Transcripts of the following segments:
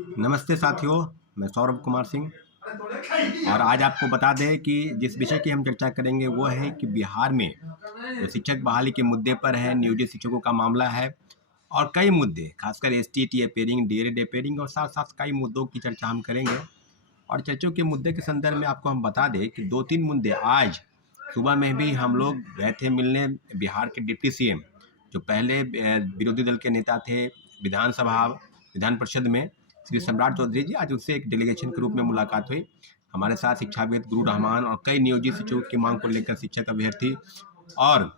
नमस्ते साथियों, मैं सौरभ कुमार सिंह। और आज आपको बता दें कि जिस विषय की हम चर्चा करेंगे वो है कि बिहार में जो शिक्षक बहाली के मुद्दे पर है, नियोजित शिक्षकों का मामला है और कई मुद्दे, खासकर एसटीटी अपेयरिंग, डीएलएड अपेयरिंग और साथ साथ कई मुद्दों की चर्चा हम करेंगे। और चर्चों के मुद्दे के संदर्भ में आपको हम बता दें कि 2-3 मुद्दे आज सुबह में भी हम लोग गए थे मिलने बिहार के डिप्टी सीएम, जो पहले विरोधी दल के नेता थे विधानसभा विधान परिषद में, श्री सम्राट चौधरी जी। आज उनसे एक डेलीगेशन के रूप में मुलाकात हुई। हमारे साथ शिक्षाविद गुरु रहमान और कई नियोजित शिक्षकों की मांग को लेकर शिक्षक अभ्यर्थी और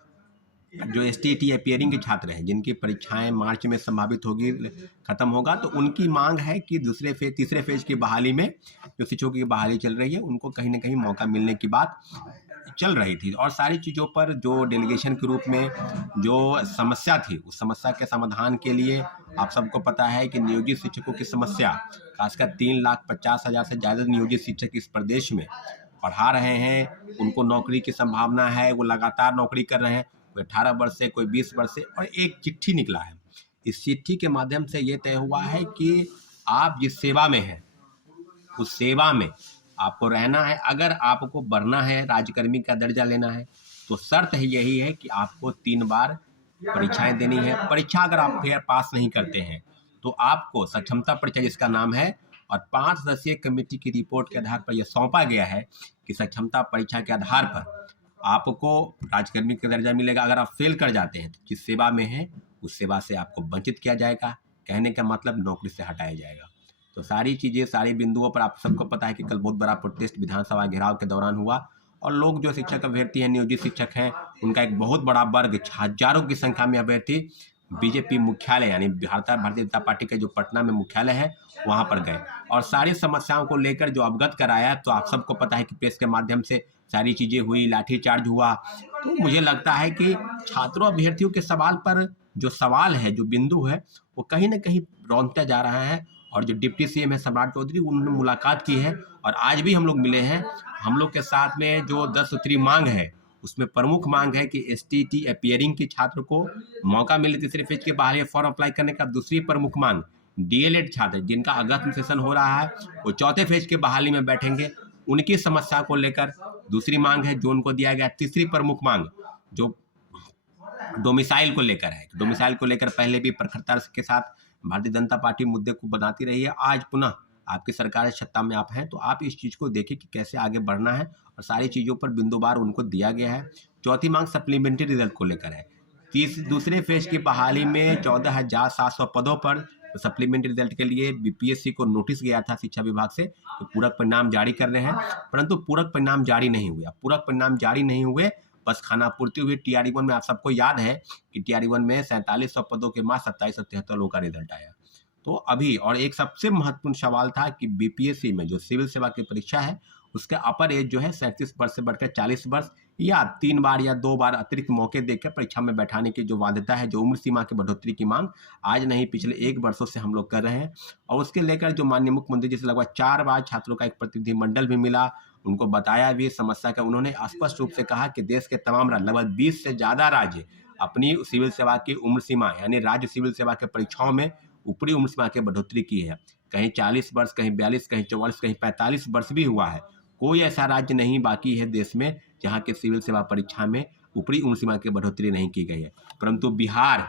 जो एसटीटी अपियरिंग के छात्र हैं जिनकी परीक्षाएं मार्च में संभावित होगी, खत्म होगा, तो उनकी मांग है कि तीसरे फेज की बहाली में जो शिक्षकों की बहाली चल रही है उनको कहीं ना कहीं मौका मिलने की बात चल रही थी। और सारी चीज़ों पर जो डेलीगेशन के रूप में जो समस्या थी, उस समस्या के समाधान के लिए आप सबको पता है कि नियोजित शिक्षकों की समस्या, खासकर 3,50,000 से ज़्यादा नियोजित शिक्षक इस प्रदेश में पढ़ा रहे हैं, उनको नौकरी की संभावना है, वो लगातार नौकरी कर रहे हैं, कोई 18 वर्ष से, कोई 20 वर्ष से। और एक चिट्ठी निकला है, इस चिट्ठी के माध्यम से ये तय हुआ है कि आप जिस सेवा में हैं उस सेवा में आपको रहना है। अगर आपको बढ़ना है, राजकर्मी का दर्जा लेना है, तो शर्त ही यही है कि आपको 3 बार परीक्षाएं देनी है। परीक्षा अगर आप फेयर पास नहीं करते हैं तो आपको सक्षमता परीक्षा जिसका नाम है, और 5 सदस्यीय कमेटी की रिपोर्ट के आधार पर यह सौंपा गया है कि सक्षमता परीक्षा के आधार पर आपको राजकर्मी का दर्जा मिलेगा। अगर आप फेल कर जाते हैं तो जिस सेवा में हैं उस सेवा से आपको वंचित किया जाएगा, कहने का मतलब नौकरी से हटाया जाएगा। तो सारी चीज़ें, सारी बिंदुओं पर आप सबको पता है कि कल बहुत बड़ा प्रोटेस्ट विधानसभा घेराव के दौरान हुआ और लोग जो शिक्षक अभ्यर्थी हैं, नियोजित शिक्षक हैं, उनका एक बहुत बड़ा वर्ग, हजारों की संख्या में अभ्यर्थी बीजेपी मुख्यालय यानी भारतीय जनता पार्टी के जो पटना में मुख्यालय है वहां पर गए और सारी समस्याओं को लेकर जो अवगत कराया। तो आप सबको पता है कि प्रेस के माध्यम से सारी चीज़ें हुई, लाठीचार्ज हुआ। तो मुझे लगता है कि छात्रों अभ्यर्थियों के सवाल पर जो सवाल है, जो बिंदु है, वो कहीं ना कहीं रौंदता जा रहा है। और जो डिप्टी सीएम है सम्राट चौधरी, उन्होंने मुलाकात की है और आज भी हम लोग मिले हैं। हम लोग के साथ में जो 10 सूत्री मांग है उसमें प्रमुख मांग है कि एसटीटी अपियरिंग के छात्र को मौका मिले तीसरे फेज के बाहर फॉर्म अप्लाई करने का। दूसरी प्रमुख मांग डीएलएड छात्र जिनका अगस्त में सेशन हो रहा है वो चौथे फेज के बहाली में बैठेंगे, उनकी समस्या को लेकर दूसरी मांग है जो उनको दिया गया। तीसरी प्रमुख मांग जो डोमिसाइल को लेकर है, डोमिसाइल को लेकर पहले भी प्रखरता के साथ भारतीय जनता पार्टी मुद्दे को बनाती रही है। आज पुनः आपकी सरकार सत्ता में आप हैं तो आप इस चीज़ को देखिए कि कैसे आगे बढ़ना है और सारी चीज़ों पर बिंदुवार उनको दिया गया है। चौथी मांग सप्लीमेंट्री रिजल्ट को लेकर है। दूसरे फेज की बहाली में 14,700 पदों पर सप्लीमेंट्री रिजल्ट के लिए बीपीएससी को नोटिस गया था शिक्षा विभाग से कि पूरक परिणाम जारी कर रहे हैं, परंतु पूरक परिणाम जारी नहीं हुआ। पूरक परिणाम जारी नहीं हुए, बस खानापूर्ति हुई। टीआरई-1 में आप सबको याद है कि टीआरई-1 में 4700 पदों के बाद 2773 लोगों का रिजल्ट आया। तो अभी और एक सबसे महत्वपूर्ण सवाल था कि बीपीएससी में जो सिविल सेवा की परीक्षा है उसका अपर एज जो है 37 वर्ष से बढ़कर 40 वर्ष या 3 बार या 2 बार अतिरिक्त मौके देकर परीक्षा में बैठाने की जो बाध्यता है, जो उम्र सीमा की बढ़ोतरी की मांग आज नहीं पिछले 1 वर्षों से हम लोग कर रहे हैं। और उसके लेकर जो माननीय मुख्यमंत्री जी से लगभग 4 बार छात्रों का एक प्रतिनिधिमंडल भी मिला, उनको बताया भी समस्या का। उन्होंने स्पष्ट रूप से कहा कि देश के तमाम राज्य, लगभग 20 से ज़्यादा राज्य अपनी सिविल सेवा की उम्र सीमा यानी राज्य सिविल सेवा के परीक्षाओं में ऊपरी उम्र सीमा की बढ़ोतरी की है। कहीं 40 वर्ष, कहीं 42, कहीं 44, कहीं 45 वर्ष भी हुआ है। कोई ऐसा राज्य नहीं बाकी है देश में जहाँ के सिविल सेवा परीक्षा में ऊपरी उम्र सीमा की बढ़ोतरी नहीं की गई है, परंतु बिहार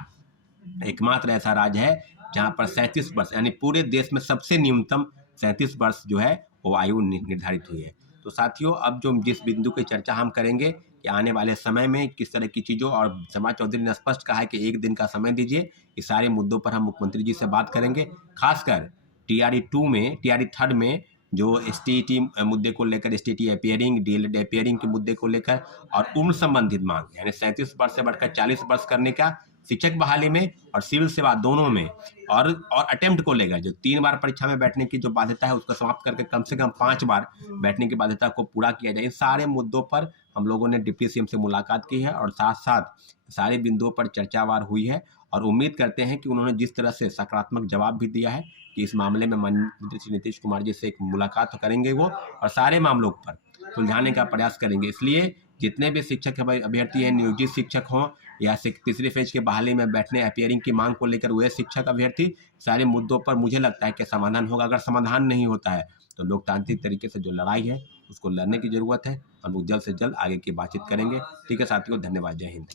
एकमात्र ऐसा राज्य है जहाँ पर 37 वर्ष यानी पूरे देश में सबसे न्यूनतम 37 वर्ष जो है वो आयु निर्धारित हुई है। तो साथियों, अब जो जिस बिंदु की चर्चा हम करेंगे कि आने वाले समय में किस तरह की चीज़ों, और सम्राट चौधरी ने स्पष्ट कहा है कि 1 दिन का समय दीजिए, इस सारे मुद्दों पर हम मुख्यमंत्री जी से बात करेंगे। खासकर टीआरई-2 में, टीआरई-3 में जो एसटीटी मुद्दे को लेकर, एसटीटी अपियरिंग, डीएलएड अपियरिंग के मुद्दे को लेकर और उम्र संबंधित मांग यानी 37 वर्ष से बढ़कर 40 वर्ष करने का शिक्षक बहाली में और सिविल सेवा दोनों में, और अटेम्प्ट को लेकर जो 3 बार परीक्षा में बैठने की जो बाध्यता है उसको समाप्त करके कम से कम 5 बार बैठने की बाध्यता को पूरा किया जाए। इन सारे मुद्दों पर हम लोगों ने डिप्टी सीएम से मुलाकात की है और साथ साथ सारे बिंदुओं पर चर्चावार हुई है और उम्मीद करते हैं कि उन्होंने जिस तरह से सकारात्मक जवाब भी दिया है कि इस मामले में माननीय मुख्यमंत्री श्री नीतीश कुमार जी से एक मुलाकात तो करेंगे वो और सारे मामलों पर सुलझाने का प्रयास करेंगे। इसलिए जितने भी शिक्षक अभ्यर्थी हैं, नियोजित शिक्षक हों या तीसरे फेज के बहाली में बैठने अपियरिंग की मांग को लेकर हुए शिक्षक अभ्यर्थी, सारे मुद्दों पर मुझे लगता है कि समाधान होगा। अगर समाधान नहीं होता है तो लोकतांत्रिक तरीके से जो लड़ाई है उसको लड़ने की ज़रूरत है। हम लोग जल्द से जल्द आगे की बातचीत करेंगे। ठीक है साथियों, धन्यवाद। जय हिंद।